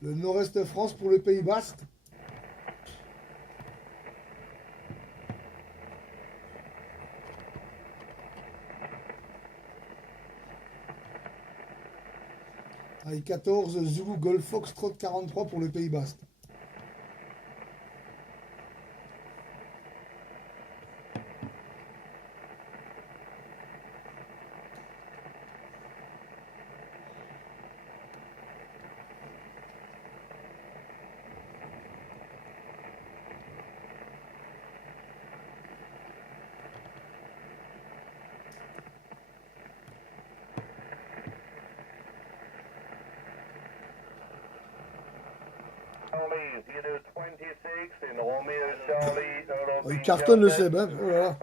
Le Nord-Est France pour le Pays Basque. Avec 14, Zulu Golf Foxtrot 43 pour le Pays Basque. Il cartonne le Seb, hein. Voilà.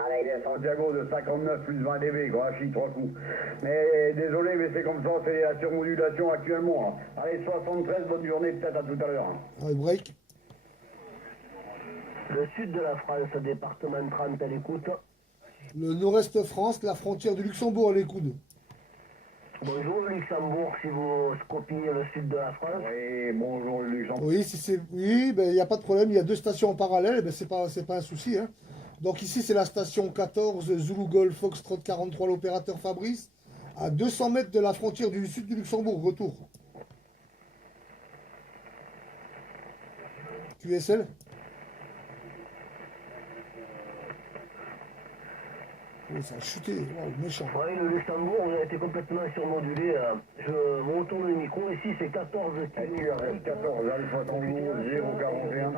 Allez, Santiago de 59 plus 20 dB, quoi, je 3 coups. Mais désolé, mais c'est comme ça, c'est la surmodulation actuellement. Allez, 73, bonne journée, peut-être à tout à l'heure. Allez, break. Le sud de la France, département 30 à l'écoute. Le Nord-Est France, la frontière du Luxembourg à l'écoute. Bonjour Luxembourg, si vous copiez le sud de la France. Oui, bonjour le Luxembourg. Oui, si c'est, oui, ben il n'y a pas de problème. Il y a deux stations en parallèle, ben c'est pas un souci, hein. Donc ici c'est la station 14 Zulu Golf Foxtrot 43, l'opérateur Fabrice, à 200 mètres de la frontière du sud du Luxembourg. Retour. QSL. Oh, ça a chuté, wow, méchant. Oui, le Luxembourg, on a été complètement surmodulé. Je me retourne le micro. Ici, c'est 14 kg. 14 Alpha Tango 041.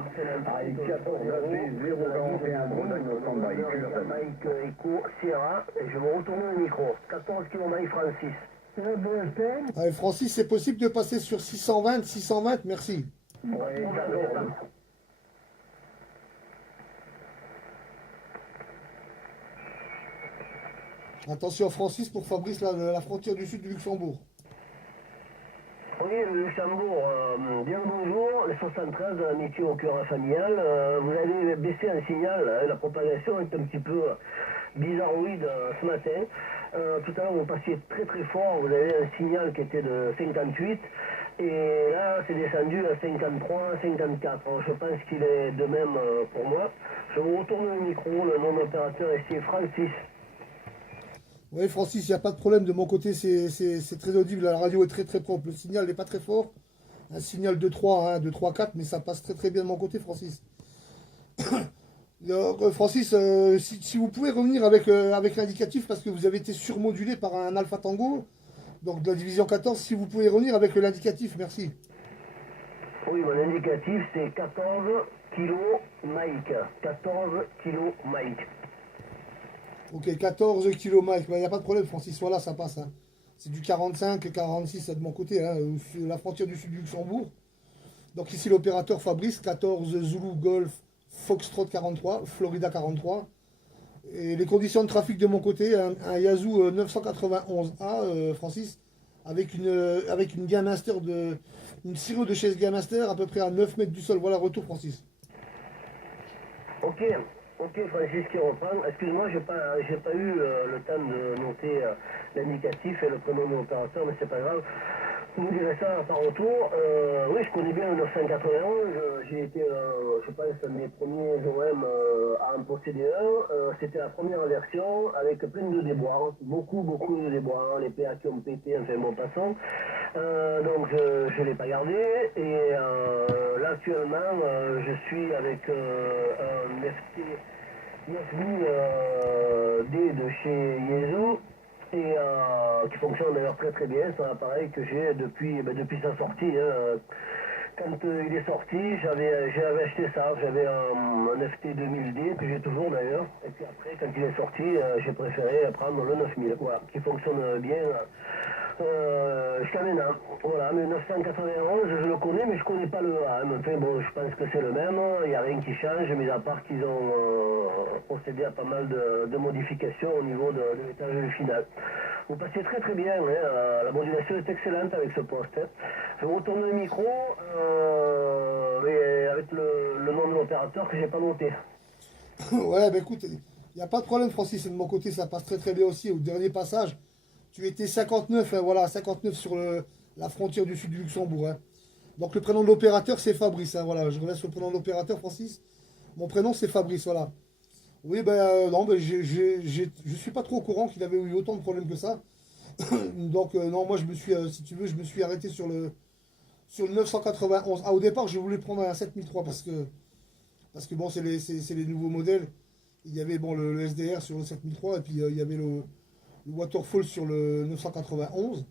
Avec 14 AC 041. Bretagne au stand-by. Mike Echo Sierra. Et je me retourne le micro. 14 km Mike Francis. Allez, Francis, c'est possible de passer sur 620, merci. Oui, 14. Attention Francis pour Fabrice, la frontière du sud du Luxembourg. Oui, le Luxembourg, bien le bonjour, le 73 de l'amitié au cœur familial. Vous avez baissé un signal, la propagation est un petit peu bizarroïde ce matin. Tout à l'heure, vous passiez très très fort, vous avez un signal qui était de 58. Et là, c'est descendu à 53, 54. Alors, je pense qu'il est de même pour moi. Je vous retourne le micro, le nom d'opérateur ici est Francis. Oui, Francis, il n'y a pas de problème. De mon côté, c'est très audible. La radio est très très propre. Le signal n'est pas très fort. Un signal de 3, hein, de 3-4, mais ça passe très très bien de mon côté, Francis. Francis, si vous pouvez revenir avec l'indicatif, parce que vous avez été surmodulé par un Alpha Tango, donc de la division 14, si vous pouvez revenir avec l'indicatif, merci. Oui, mon indicatif, c'est 14 kg Mike. 14 kg Mike. Ok, 14 km Mike. Il n'y a pas de problème, Francis. Voilà, ça passe. Hein. C'est du 45, 46 de mon côté, hein, la frontière du sud du Luxembourg. Donc ici, l'opérateur Fabrice, 14 Zulu Golf Foxtrot 43, Florida 43. Et les conditions de trafic de mon côté, un Yazoo 991A, Francis, avec une Gammaster une sirop de chaise Gammaster à peu près à 9 mètres du sol. Voilà, retour, Francis. Ok, Francis qui reprend. Excuse-moi, j'ai pas eu le temps de noter l'indicatif et le prénom de l'opérateur, mais c'est pas grave. Vous me direz ça par retour. Oui, je connais bien le 991. J'ai été, je pense, un des premiers OM à en posséder un. C'était la première version avec plein de déboires, beaucoup de déboires, les PA qui ont pété, enfin bon, passons. Donc je ne l'ai pas gardé. Et là, actuellement, je suis avec un FT 9000 D de chez Yezo. Et qui fonctionne d'ailleurs très très bien. C'est un appareil que j'ai depuis sa sortie. Hein. Quand il est sorti, j'avais acheté ça. J'avais un FT 2000D que j'ai toujours d'ailleurs. Et puis après, quand il est sorti, j'ai préféré prendre le 9000, voilà, qui fonctionne bien jusqu'à maintenant. Voilà, 1991, je le connais, mais je connais pas le AM. Enfin bon, je pense que c'est le même, il n'y a rien qui change, mis à part qu'ils ont procédé à pas mal de modifications au niveau de l'étage final. Vous passez très très bien, hein, la modulation est excellente avec ce poste. Hein. Je retourne le micro, mais avec le nom de l'opérateur que j'ai pas noté. Ouais, bah écoute, il n'y a pas de problème, Francis, et de mon côté, ça passe très très bien aussi. Au dernier passage, tu étais 59, hein, voilà, 59 sur la frontière du sud du Luxembourg. Hein. Donc le prénom de l'opérateur, c'est Fabrice. Hein, voilà, je laisse le prénom de l'opérateur, Francis. Mon prénom, c'est Fabrice, voilà. Oui, ben non, ben, je suis pas trop au courant qu'il avait eu autant de problèmes que ça. Donc non, moi, je me suis, si tu veux, je me suis arrêté sur le 991. Ah, au départ, je voulais prendre un 7003 parce que bon, c'est les nouveaux modèles. Il y avait bon, le SDR sur le 7003 et puis il y avait le Waterfall sur le 991.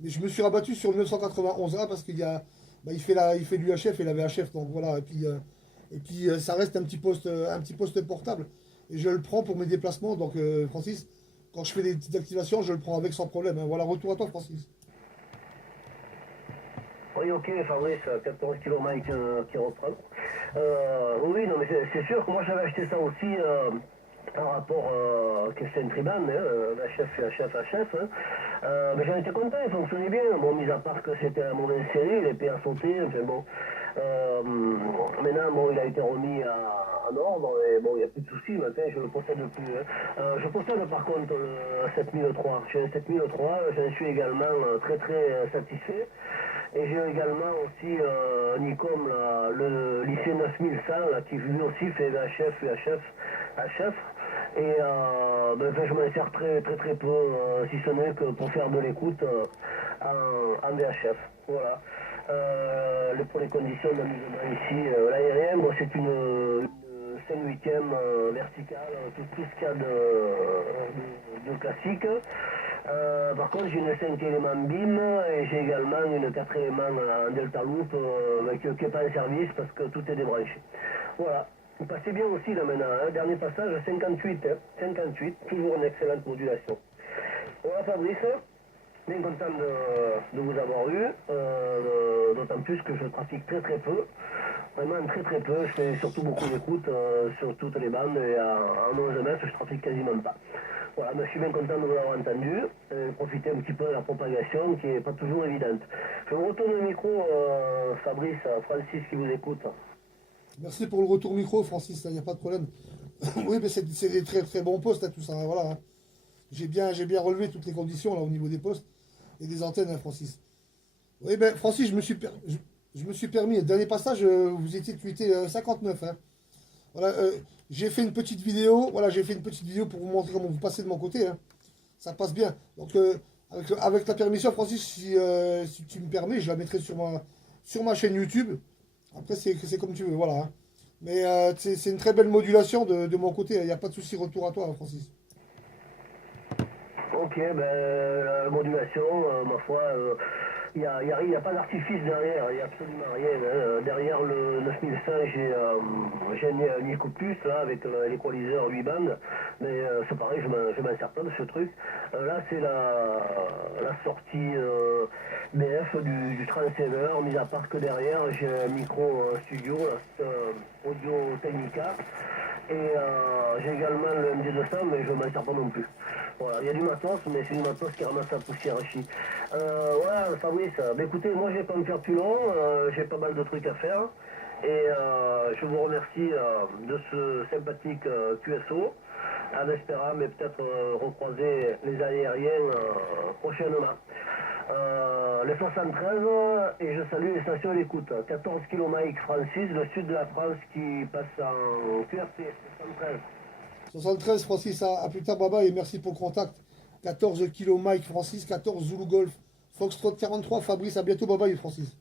Mais je me suis rabattu sur le 991A parce qu'il y a, bah, il fait l'UHF et la VHF. Donc voilà, et puis ça reste un petit poste portable. Et je le prends pour mes déplacements. Donc Francis, quand je fais des petites activations, je le prends avec sans problème. Hein. Voilà, retour à toi, Francis. Oui, ok, Fabrice, 14 km qui reprend. Oui, non, mais c'est sûr que moi j'avais acheté ça aussi par rapport que c'est une tribane, hein, HF, HF, HF. Hein. Mais j'en étais content, il fonctionnait bien. Bon, mis à part que c'était un mauvais série, l'épée a sauté, enfin bon. Maintenant, bon, il a été remis en ordre, et bon, il n'y a plus de soucis, maintenant je ne le possède plus. Hein. Je possède par contre le 7003. J'ai un 7003, j'en suis également très très satisfait. Et j'ai également aussi Nicom, là, le lycée 9100, là, qui lui aussi fait VHF, UHF, HF. Et ben, je m'en sers très très très peu, si ce n'est que pour faire de l'écoute en VHF. Voilà. Pour les conditions d'amusement ici, l'aérien, bon, c'est une 5/8 verticale, tout ce qu'il y a de classique. Par contre, j'ai une 5 éléments BIM et j'ai également une 4 éléments en Delta Loop qui n'est pas en service parce que tout est débranché. Voilà. Vous passez bien aussi là maintenant, hein. Dernier passage 58, hein. 58, toujours une excellente modulation. Voilà Fabrice, bien content de vous avoir eu, d'autant plus que je trafique très très peu. Vraiment très très peu, je fais surtout beaucoup d'écoute sur toutes les bandes et en 11 mètres je trafique quasiment pas. Voilà, mais je suis bien content de vous avoir entendu, profiter un petit peu de la propagation qui n'est pas toujours évidente. Je vous retourne le micro, Fabrice, Francis qui vous écoute. Merci pour le retour micro, Francis, il n'y a pas de problème. Oui, mais c'est des très très bons postes, là, tout ça. Hein, voilà. Hein. J'ai bien relevé toutes les conditions là au niveau des postes et des antennes, hein, Francis. Oui, ben Francis, je me suis permis. Le dernier passage, tu étais 59. Hein. Voilà, j'ai fait une petite vidéo. Voilà, j'ai fait une petite vidéo pour vous montrer comment vous passez de mon côté. Hein. Ça passe bien. Donc, avec ta permission, Francis, si tu me permets, je la mettrai sur ma chaîne YouTube. Après, c'est comme tu veux, voilà. Hein. Mais c'est une très belle modulation de mon côté. Il n'y a pas de souci, retour à toi, hein, Francis. Ok, ben, la modulation, ma foi, il n'y a pas d'artifice derrière, il n'y a absolument rien. Hein. Derrière le 9100, j'ai un Nicopus là, avec l'équaliseur 8 bandes, mais c'est pareil, je m'en sers pas de ce truc. Là, c'est la sortie BF du transceiver, mis à part que derrière, j'ai un micro studio, là, Audio Technica. Et j'ai également le MD200, mais je ne m'en sers pas non plus. Voilà, il y a du matos, mais c'est du matos qui ramasse la poussière ici. Voilà, Fabrice, bah, écoutez, moi je vais pas me faire plus long, j'ai pas mal de trucs à faire. Et je vous remercie de ce sympathique QSO, en espérant mais peut-être recroiser les aériens prochainement. Les 73, et je salue les stations à l'écoute. 14 km Francis, le sud de la France qui passe en QRT, 73. 73, Francis, à plus tard, baba, et merci pour le contact. 14 km Mike, Francis, 14 Zulu Golf, Foxtrot 43, Fabrice, à bientôt, baba, et Francis.